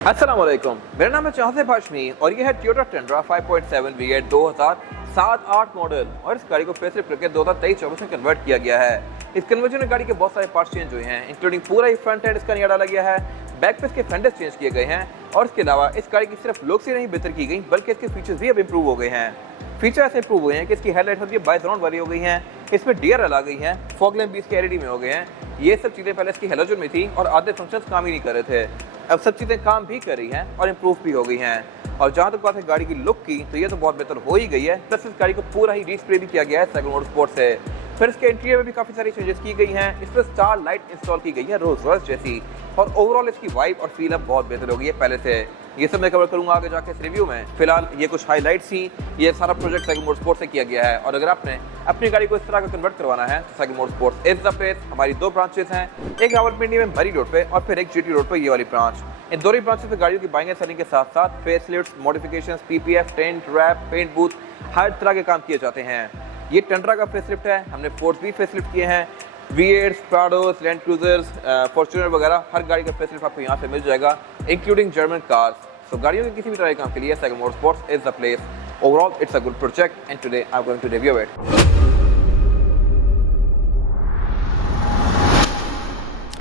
अस्सलाम वालेकुम, मेरा नाम है चाहसेब हाशमी और ये है टोयोटा टेंड्रा 5.7 V8 2007-8 मॉडल और इस गाड़ी को फेसलिफ्ट करके 2023-24 में कन्वर्ट किया गया है। इस कन्वर्जन में गाड़ी के बहुत सारे पार्ट्स चेंज हुए हैं, इंक्लूडिंग पूरा ही फ्रंट एंड इसका नया डाला गया है, बैक पे इसके फेंडर्स चेंज किए गए हैं और इसके अलावा इस गाड़ी की सिर्फ लुक्स ही नहीं बेहतर की गई बल्कि इसके फीचर्स भी अब इंप्रूव हो गए हैं। फीचर ऐसे इंप्रूव हुए हैं कि इसकी हेडलाइट होती है 22 राउंड वाली हो गई हैं, इसमें DRL आ गई हैं, फॉग लैंप भी इसके LED में हो गए हैं। ये सब चीज़ें पहले इसकी हेलोजन में थी और आधे फंक्शंस काम ही नहीं कर रहे थे, अब सब चीज़ें काम भी कर रही हैं और इम्प्रूव भी हो गई हैं। और जहाँ तक बात है गाड़ी की लुक की, तो ये तो बहुत बेहतर हो ही गई है, प्लस इस गाड़ी को पूरा ही रीस्प्रे भी किया गया है साइकिल मोटरस्पोर्ट्स से। फिर इसके इंटीरियर में भी काफ़ी सारी चेंजेस की गई हैं, इस पर स्टार लाइट इंस्टॉल की गई है रोज रॉयस जैसी, और ओवरऑल इसकी वाइब और फील अब बहुत बेहतर हो गई है पहले से। ये सब मैं कवर करूंगा आगे जाके इस रिव्यू में। फिलहाल ये कुछ हाईलाइट्स ही, ये सारा प्रोजेक्ट साइकिल मोटरस्पोर्ट्स से किया गया है और अगर आपने अपनी गाड़ी को इस तरह का कन्वर्ट करवाना है तो cycle motorsports is the place. हमारी 2 ब्रांचेस हैं, एक रावलपिंडी में मरी रोड पे और फिर एक GT रोड पे ये वाली ब्रांच। इन दोनों ब्रांचेस पे गाड़ियों की बाइंग एंड सेलिंग के साथ साथ facelifts, modifications, PPF, tint, wrap, paint booth, हर तरह के काम किए जाते हैं। ये टेंड्रा का फेसलिफ्ट है, हमने फोर्स भी फेसलिफ्ट किए हैं, V8, प्राडोस, लैंड क्रूजर्स, फॉर्च्यूनर वगैरह हर गाड़ी का फेसलिफ्ट आपको यहाँ से मिल जाएगा, इंक्लूडिंग जर्मन कार्स। तो गाड़ियों के किसी भी तरह के काम के लिए cycle motorsports is the place. Overall it's a good project and today I am going to review it.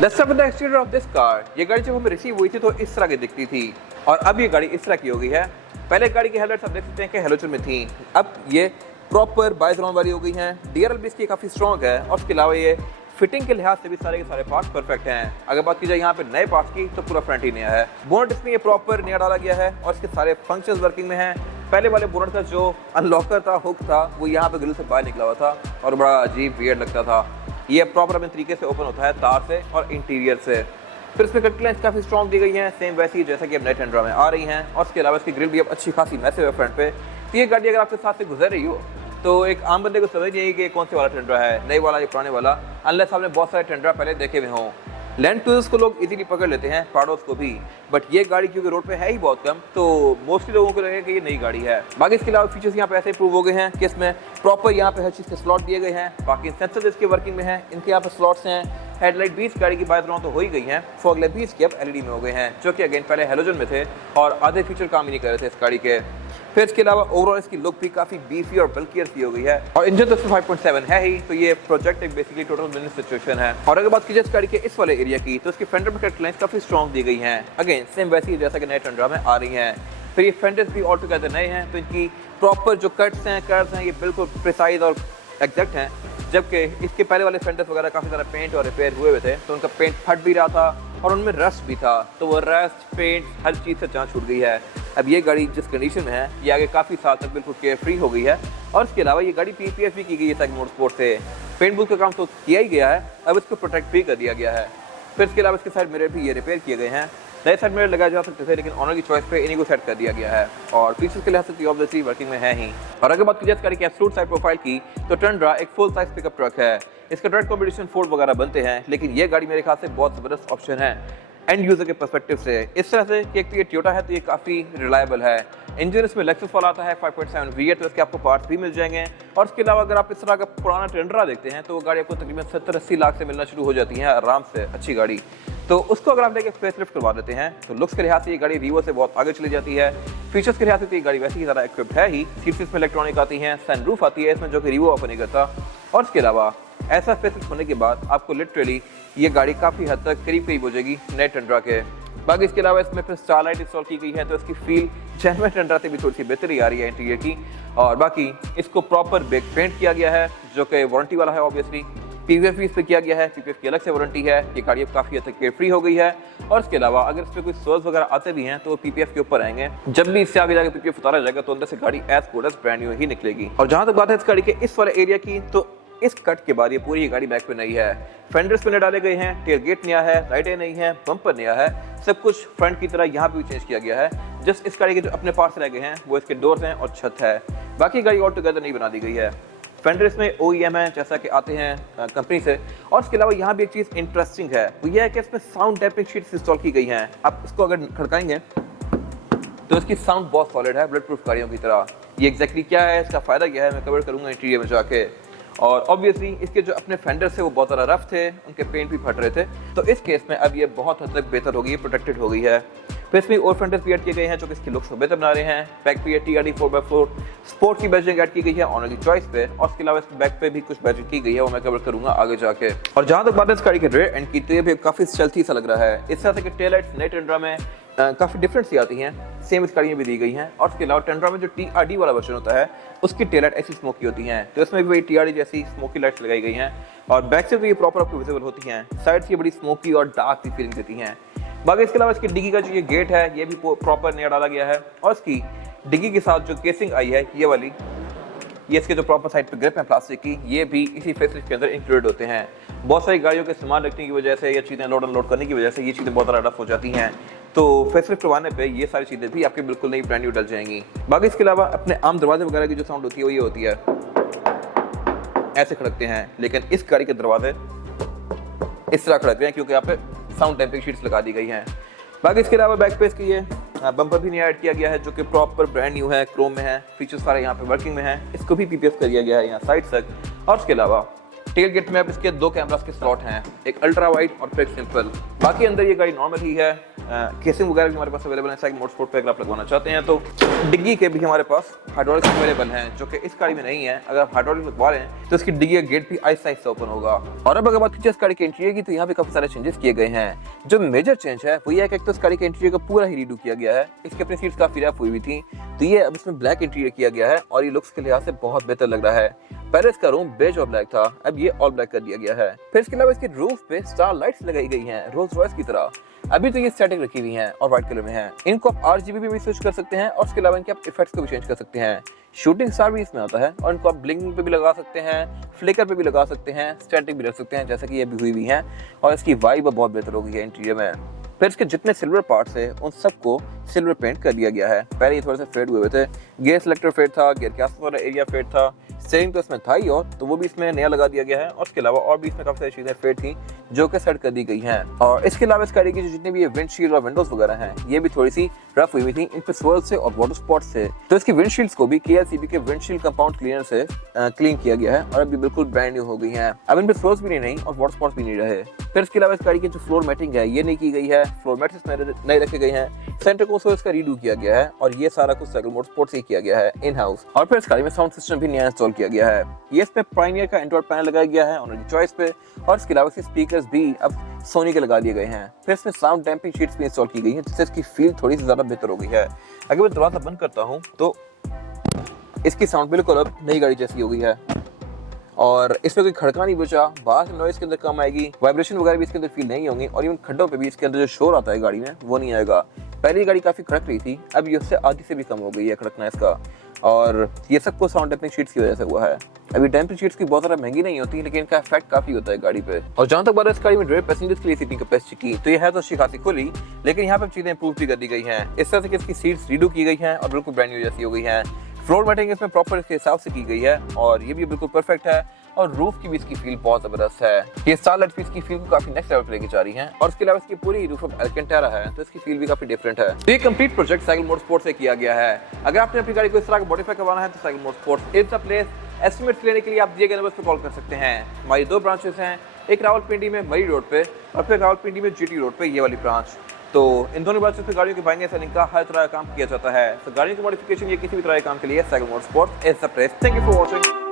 Let's start with the exterior of this car. ये गाड़ी जब हमें रिसीव हुई थी तो इस तरह की दिखती थी और अब ये गाड़ी इस तरह की हो गई है। पहले गाड़ी की हेडलाइट्स आप देख सकते हैं कि हेलोजन में थी, अब ये प्रॉपर 22 राउंड वाली हो गई हैं। DRL भी इसकी काफ़ी स्ट्रॉन्ग है और उसके अलावा ये फिटिंग के लिहाज से भी सारे के सारे पार्ट्स परफेक्ट हैं। अगर बात की जाए यहाँ पे नए पार्ट्स की तो पूरा फ्रंट ही नया है। बोनट इसमें ये प्रॉपर नया डाला गया है और इसके सारे फंक्शंस वर्किंग में हैं। पहले वाले बोनट का जो अनलॉकर था, हुक था, वो यहाँ पे ग्रिल से बाहर निकला हुआ था और बड़ा अजीब वियर्ड लगता था। ये प्रॉपर अपने तरीके से ओपन होता है तार से और इंटीरियर से। फिर इसमें कट लाइन्स काफ़ी स्ट्रॉन्ग दी गई हैं, सेम वैसी ही जैसा कि अब नए टेंड्रा में आ रही हैं और इसके अलावा इसकी ग्रिल भी अब अच्छी खासी मैसिव है फ्रंट पे। तो ये गाड़ी अगर आपके साथ से गुजर रही हो तो एक आम बंदे को समझ नहीं आई कि कौन से वाला टेंड्रा है, नई वाला या पुराने वाला, अनलेस आपने बहुत सारे टेंड्रा पहले देखे हुए हों। लैंड क्रूजर्स को लोग इजीली पकड़ लेते हैं, प्राडोस को भी, बट ये गाड़ी क्योंकि रोड पे है ही बहुत कम तो मोस्टली लोगों को लगेगा कि ये नई गाड़ी है। बाकी इसके अलावा फीचर्स यहाँ पे ऐसे इंप्रूव हो गए हैं कि इसमें प्रॉपर यहाँ पे हर चीज़ के स्लॉट दिए गए हैं, बाकी सेंसर इसके वर्किंग में हैं, इनके यहाँ पे स्लॉट्स हैं। हेडलाइट भी इस गाड़ी की 22 राउंड तो हो ही गई हैं, फॉग लैंप भी इसके अब LED में हो गए हैं, जो कि अगेन पहले हेलोजन में थे और आधे फीचर काम ही नहीं कर रहे थे इस गाड़ी के। फिर इसके अलावा ओवरऑल इसकी लुक भी काफ़ी बीफी और बल्कियर सी हो गई है और इंजन तो 5.7 है ही, तो ये प्रोजेक्ट एक बेसिकली टोटल बिजनेस सिचुएशन है। और अगर बात की जाए इस गाड़ी के इस वाले एरिया की तो इसके फेंडर में कट लाइन्स काफ़ी स्ट्रॉन्ग दी गई हैं, अगेन सेम वैसी जैसा कि नए टेंड्रा में आ रही हैं। फिर ये फेंडर्स भी ऑल टुगेदर नए हैं, तो इनकी प्रॉपर जो कट्स हैं, कर्व्स हैं, ये बिल्कुल प्रिसाइज और एग्जैक्ट हैं, जबकि इसके पहले वाले फेंडर्स वगैरह काफ़ी सारा पेंट और रिपेयर हुए हुए थे तो उनका पेंट फट भी रहा था और उनमें रस्ट भी था, तो वो रस्ट, पेंट, हर चीज़ से जान छूट गई है। अब ये गाड़ी जिस कंडीशन में है ये आगे काफ़ी साल तक बिल्कुल केयर फ्री हो गई है और इसके अलावा ये गाड़ी PPF भी की गई है साइकिल मोटरस्पोर्ट्स से। पेंट बूथ का काम तो किया ही गया है, अब इसको प्रोटेक्ट भी कर दिया गया है। फिर इसके अलावा इसके साइड मिरर भी ये रिपेयर किए गए हैं, नए साइड मिरर लगाए जा सकते थे लेकिन ऑनर की चॉइस पे इन्हीं को सेट कर दिया गया है और फीचर्स के लिहाज से ऑब्वियसली वर्किंग में है ही। और अगर बात की जाए इस गाड़ी की एब्सोल्यूट साइड प्रोफाइल की तो टेंड्रा एक फुल साइज पिकअप ट्रक है। इसका डायरेक्ट कॉम्पिटिशन फोर्ड वगैरह बनते हैं, लेकिन ये गाड़ी मेरे ख्याल से बहुत ज़बरदस्त ऑप्शन है एंड यूजर के पर्सपेक्टिव से, इस तरह से कि एक तो ये टोयोटा है तो ये काफ़ी रिलायबल है। इंजन इसमें लेक्सस वाला आता है 5.7 V8, तो इसके आपको पार्ट्स भी मिल जाएंगे और इसके अलावा अगर आप इस तरह का पुराना टेंड्रा देखते हैं तो वो गाड़ी आपको तकरीबन 70-80 लाख से मिलना शुरू हो जाती है आराम से, अच्छी गाड़ी। तो उसको अगर आप लेके फेसलिफ्ट करवा देते हैं तो लुक्स के लिहाज से ये गाड़ी रीवो से बहुत आगे चली जाती है। फीचर्स के लिहाज से तो ये गाड़ी वैसे ही ज़्यादा इक्विप्ड है ही, सीट्स इसमें इलेक्ट्रॉनिक आती हैं, सनरूफ आती है इसमें जो कि रीवो ऑफर नहीं करता और इसके अलावा ऐसा फेसलिफ्ट होने के बाद आपको लिटरली ये गाड़ी काफ़ी हद तक करीब हो जाएगी नए टेंड्रा के। बाकी इसके अलावा इसमें फिर स्टारलाइट इंस्टॉल की गई है तो इसकी फील जेन्युइन टेंड्रा से भी थोड़ी सी बेहतरी आ रही है इंटीरियर की। और बाकी इसको प्रॉपर बैक पेंट किया गया है जो कि वारंटी वाला है, ऑब्वियसली PPF भी इस पर किया गया है, PPF की अलग से वारंटी है। ये गाड़ी अब काफ़ी हद तक केयर फ्री हो गई है और इसके अलावा अगर इस पर कोई सर्व्स वगैरह आते भी हैं तो PPF के ऊपर आएंगे, जब भी इससे आगे जाकर PPF उतारा जाएगा तो अंदर से गाड़ी as good as brand new ही निकलेगी। और जहाँ तक बात है इस गाड़ी के इस वाले एरिया की तो इस कट के बाद ये पूरी गाड़ी बैक पे नई है, फेंडर्स पे नए डाले गए हैं, टेल गेट नया है, लाइटें नई हैं, बम्पर नया है, सब कुछ फ्रंट की तरह यहाँ पे भी चेंज किया गया है। जस्ट इस गाड़ी के जो अपने पार्ट्स रह गए हैं वो इसके डोर्स हैं और छत है, बाकी गाड़ी ऑल टुगेदर नहीं बना दी गई है। फेंडर्स में OEM है जैसा कि आते हैं कंपनी से और इसके अलावा यहाँ भी एक चीज़ इंटरेस्टिंग है वो ये है कि इसमें साउंड डैम्पिंग शीट्स इंस्टॉल की गई हैं। आप इसको अगर खड़काएंगे तो इसकी साउंड बहुत सॉलिड है, बुलेट प्रूफ गाड़ियों की तरह। ये एग्जैक्टली क्या है, इसका फ़ायदा क्या है, मैं कवर करूँगा इंटीरियर में जाके। और ऑब्वियसली इसके जो अपने फेंडर्स थे वो बहुत ज़्यादा रफ थे, उनके पेंट भी फट रहे थे, तो इस केस में अब ये बहुत हद तक बेहतर हो गई है, प्रोटेक्टेड हो गई है। फिर इसमें और फ्रंट भी ऐड किए गए हैं जो कि इसके लुक्स को बेहतर बना रहे हैं। बैक पे ये TRD 4x4 स्पोर्ट की बैजिंग ऐड की गई है ऑनर की चॉइस पे, और इसके अलावा इस बैक पे भी कुछ बैजिंग की गई है, वो मैं कवर करूंगा आगे जाके। और जहां तक बात है इस गाड़ी के रेयर एंड की, तो ये भी काफी स्टेल्थी सा लग रहा है। इस तरह से कि टेल लाइट्स नए टेंड्रा में काफी डिफरेंट सी आती हैं, सेम इस गाड़ी में भी दी गई हैं। और इसके अलावा टेंड्रा में जो TRD वाला वर्जन होता है उसकी टेल लाइट ऐसी स्मोकी होती हैं, तो इसमें भी वही TRD जैसी स्मोकी लाइट्स लगाई गई हैं। और बैक से तो ये प्रॉपर आपको विजिबल होती हैं, साइड से ये बड़ी स्मोकी और डार्क सी फीलिंग देती हैं। बाकी इसके अलावा इसकी डिग्गी का जो ये गेट है ये भी प्रॉपर नया डाला गया है, और इसकी डिग्गी के साथ जो केसिंग आई है ये वाली, ये इसके जो प्रॉपर साइड पे ग्रिप है प्लास्टिक की, ये भी इसी फेसलिफ्ट के अंदर इंक्लूडेड होते हैं। बहुत सारी गाड़ियों के सामान रखने की वजह से या चीज़ें लोड अनलोड करने की वजह से ये चीज़ें बहुत ज़्यादा रफ हो जाती हैं, तो फेसलिफ्ट करवाने पे ये सारी चीज़ें भी आपके बिल्कुल नई ब्रांड न्यू डल जाएंगी। बाकी इसके अलावा अपने आम दरवाजे वगैरह की जो साउंड होती है वो ये होती है, ऐसे खड़कते हैं, लेकिन इस गाड़ी के दरवाजे इस तरह खड़कते हैं क्योंकि यहाँ पे साउंड डैम्पिंग शीट्स लगा दी गई हैं। बाकी इसके अलावा बैक पे इसकी ये बम्पर भी नया ऐड किया गया है जो कि प्रॉपर ब्रांड न्यू है, क्रोम में है, फीचर्स सारे यहाँ पे वर्किंग में हैं। इसको भी PPF कर दिया गया है यहाँ साइड तक। और इसके अलावा टेल गेट में अब इसके 2 कैमरास के स्लॉट हैं, एक अल्ट्रा वाइड और फिर एक सिंपल। बाकी अंदर ये गाड़ी नॉर्मल ही है, केसिंग वगैरह भी हमारे पास अवेलेबल है साइकिल मोटरस्पोर्ट पे अगर आप लगवाना चाहते हैं तो। डिग्गी के भी हमारे पास हाइड्रोलिक्स अवेलेबल हैं जो कि इस गाड़ी में नहीं है। अगर आप हाइड्रोलिक लगवा रहे हैं तो इसकी डिग्गी का गेट भी आहिस्ता आहिस्ता ओपन होगा। और अब अगर बात कीजिए इस गाड़ी के इंटीरियर की, तो यहाँ पे काफी सारे चेंजेस किए गए हैं। जो मेजर चेंज है वो ये है कि एक तो इस गाड़ी के इंटीरियर को पूरा ही रीडू किया गया है। इसकी अपनी सीट्स काफी रफ हुई थी, तो ये अब इसमें ब्लैक इंटीरियर किया गया है और ये लुक्स के लिहाज से बहुत बेहतर लग रहा है। पहले इसका रूम बेज और ब्लैक था, अब ये ऑल ब्लैक कर दिया गया है। फिर इसके अलावा इसके रूफ पे स्टार लाइट्स लगाई गई हैं रोल्स रॉयस की तरह। अभी तो ये स्टैटिक रखी हुई हैं और व्हाइट कलर में हैं। इनको आप RGB भी स्विच कर सकते हैं और इसके अलावा इनके आप इफेक्ट्स को भी चेंज कर सकते हैं। शूटिंग स्टार भी इसमें आता है और इनको आप ब्लिंकिंग पे भी लगा सकते हैं, फ्लिकर पे भी लगा सकते हैं, स्टैटिक भी रख सकते हैं जैसे कि ये भी हुई है। और इसकी वाइब बहुत बेहतर हो गई है इंटीरियर में। फिर इसके जितने सिल्वर पार्ट्स है उन सबको सिल्वर पेंट कर दिया गया है। पहले ये थोड़े से फेड हुए थे, गियर सेलेक्टर फेड था, गियर के आसपास वाला एरिया फेड था, स्टीयरिंग तो इसमें था ही और तो वो भी इसमें नया लगा दिया गया है। और इसके अलावा और भी इसमें काफी सारी चीजें फेड थी जो कि सेट कर दी गई हैं। और इसके अलावा इस गाड़ी की जो जितनी भी विंडशील्ड और विंडोज वगैरह हैं ये भी थोड़ी सी रफ हुई थी, इन पे स्वर्ल से और वाटर स्पॉट से। तो इसकी विंडशील्ड्स को भी KLCB के विंडशील्ड कंपाउंड क्लीनर से क्लीन किया गया है और अभी बिल्कुल ब्रांड न्यू हो गई हैं। अब इन पे स्वर्ल्स भी नहीं और वाटर स्पॉट्स भी नहीं रहे। फिर इसके अलावा इस गाड़ी की जो फ्लोर मैटिंग है ये नहीं की गई है, फ्लोर मैट्स नए रखे गए हैं। सेंटर को इसका रीडू किया गया है और ये सारा कुछ साइकिल मोटरस्पोर्ट्स से किया गया है इन हाउस। और फिर इस गाड़ी में साउंड सिस्टम भी नया इंस्टॉल किया गया है। ये इसमें प्राइनियर का एंड्रॉइड पैनल लगाया गया है ऑनर की चॉइस पे, और इसके अलावा इसके स्पीकर्स भी अब सोनी के लगा दिए गए हैं। फिर इसमें साउंड डैम्पिंग शीट्स भी इंस्टॉल की गई हैं जिससे इसकी फील थोड़ी सी ज्यादा बेहतर हो गई है। अगर मैं दरवाजा बंद करता हूँ तो इसकी साउंड बिल्कुल अब नई गाड़ी जैसी हो गई है और इसमें कोई खड़का नहीं बचा, बाहर से नॉइस के अंदर कम आएगी, वाइब्रेशन वगैरह भी इसके अंदर फील नहीं होंगी और इवन खड्डों पे भी इसके अंदर जो शोर आता है गाड़ी में वो नहीं आएगा। पहले गाड़ी काफी खड़क रही थी, अब ये उससे आधी से भी कम हो गई है खड़कना इसका, और ये सब कुछ साउंड डैम्पिंग शीट्स की वजह से हुआ है। अभी डैम्पिंग शीट्स की बहुत ज़्यादा महंगी नहीं होती लेकिन इनका इफेक्ट काफी होता है गाड़ी पे। और जहां तक बात है इस गाड़ी में रेयर पैसेंजर्स के लिए सीटिंग कैपेसिटी की, तो ये है तो अच्छी खासी खुली, लेकिन यहाँ पे चीजें इंप्रूव भी कर दी गई हैं। इस तरह से इसकी सीट्स रीडू की गई हैं और बिल्कुल ब्रांड न्यू जैसी हो गई हैं। फ्लोर मैटिंग इसमें प्रॉपर इसके हिसाब से की गई है और ये भी बिल्कुल परफेक्ट है। और रूफ की भी इसकी फील बहुत जबरदस्त है। ये स्टारलाइट भी इसकी फील को काफी नेक्स्ट लेवल पे लेके जा रही है और इसके अलावा इसकी पूरी रूफ ऑफ एल्केंटारा है तो इसकी फील भी काफी डिफरेंट है। तो ये कंप्लीट प्रोजेक्ट साइकिल मोटरस्पोर्ट्स से किया गया है। अगर आपने अपनी गाड़ी को इस तरह का मॉडिफाई करवाना है तो cycle motorsports is the place. Estimates लेने के लिए आप दिए गए नंबर पर कॉल कर सकते हैं। हमारी 2 ब्रांचेस हैं, एक रावलपिंडी में मरी रोड पे और फिर रावलपिंडी में GT रोड पे ये वाली ब्रांच। तो इन दोनों ब्रांचेस पे गाड़ियों के बाइंग एंड सेलिंग का हर तरह का काम किया जाता है। तो गाड़ियों की मॉडिफिकेशन या किसी भी तरह के काम के लिए cycle motorsports is the place. Thank you for watching.